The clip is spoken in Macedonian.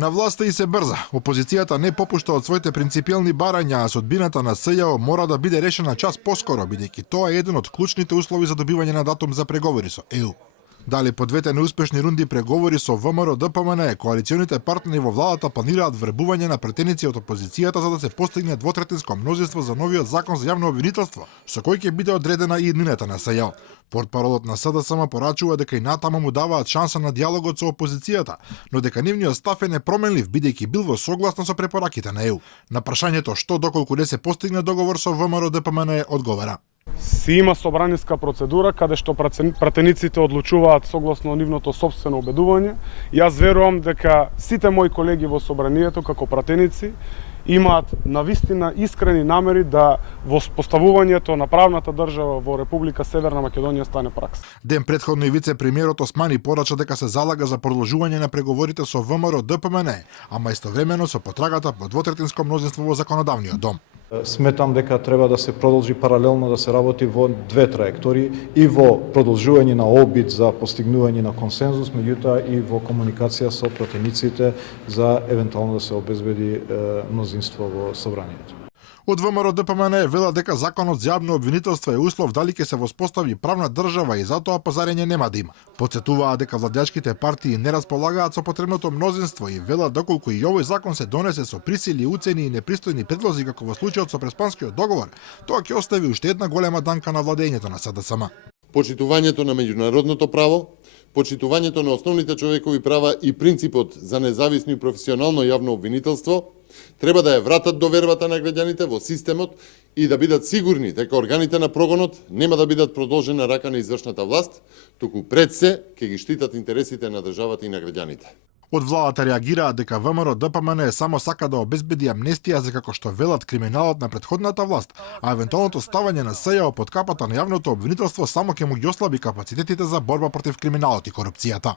На власта и се брза. Опозицијата не попушта од своите принципиелни барања, а судбината на СЈО мора да биде решена час поскоро, бидејќи тоа е еден од клучните услови за добивање на датум за преговори со ЕУ. Дали по двете неуспешни рунди преговори со ВМРО ДПМН, коалиционите партнери во владата планираат врбување на претеници од опозицијата за да се постигне двотретинско мнозинство за новиот закон за јавно обвинителство, со кој ќе биде одредена и иднината на СЈО. Портпаролот на СДСМ порачува дека и натаму му даваат шанса на диалогот со опозицијата, но дека нивниот став е непроменлив бидејќи бил во согласно со препораките на ЕУ. На прашањето што доколку не се постигне договор со ВМРО ДПМН одговара: Си има собраниска процедура каде што пратениците одлучуваат согласно нивното сопствено убедување. Јас верувам дека сите мои колеги во собранието како пратеници имаат навистина искрени намери да во поставувањето на правната држава во Република Северна Македонија стане пракса. Ден претходно и вице-премиерот Османи порача дека се залага за продолжување на преговорите со ВМРО ДПМН, ама истовремено со потрагата по двотретинско мнозинство во законодавниот дом. Сметам дека треба да се продолжи паралелно да се работи во две траектории и во продолжување на обид за постигнување на консензус, меѓутоа и во комуникација со пратениците за евентуално да се обезбеди мнозинство во собранието. Од ВМРО ДПМН велат дека законот за јавно обвинителство е услов дали ќе се воспостави правна држава и затоа пазарење нема да има. Потсетуваат дека владеачките партии не располагаат со потребното мнозинство и велат доколку и овој закон се донесе со присили, уцени и непристојни предлози како во случајот со Преспанскиот договор, тоа ќе остави уште една голема данка на владењето на СДСМ. Почитувањето на меѓународното право, почитувањето на основните човекови права и принципот за независно и професионално јавно обвинителство треба да ја вратат довербата на граѓаните во системот и да бидат сигурни дека органите на прогонот нема да бидат продолжена рака на извршната власт, туку пред се ќе ги штитат интересите на државата и на граѓаните. Од владата реагираат дека ВМРО ДПМН само сака да обезбеди амнестија за како што велат криминалот на претходната власт, а евентуалното ставање на СЈО под капата на јавното обвинителство само ќе му ги ослаби капацитетите за борба против криминалот и корупцијата.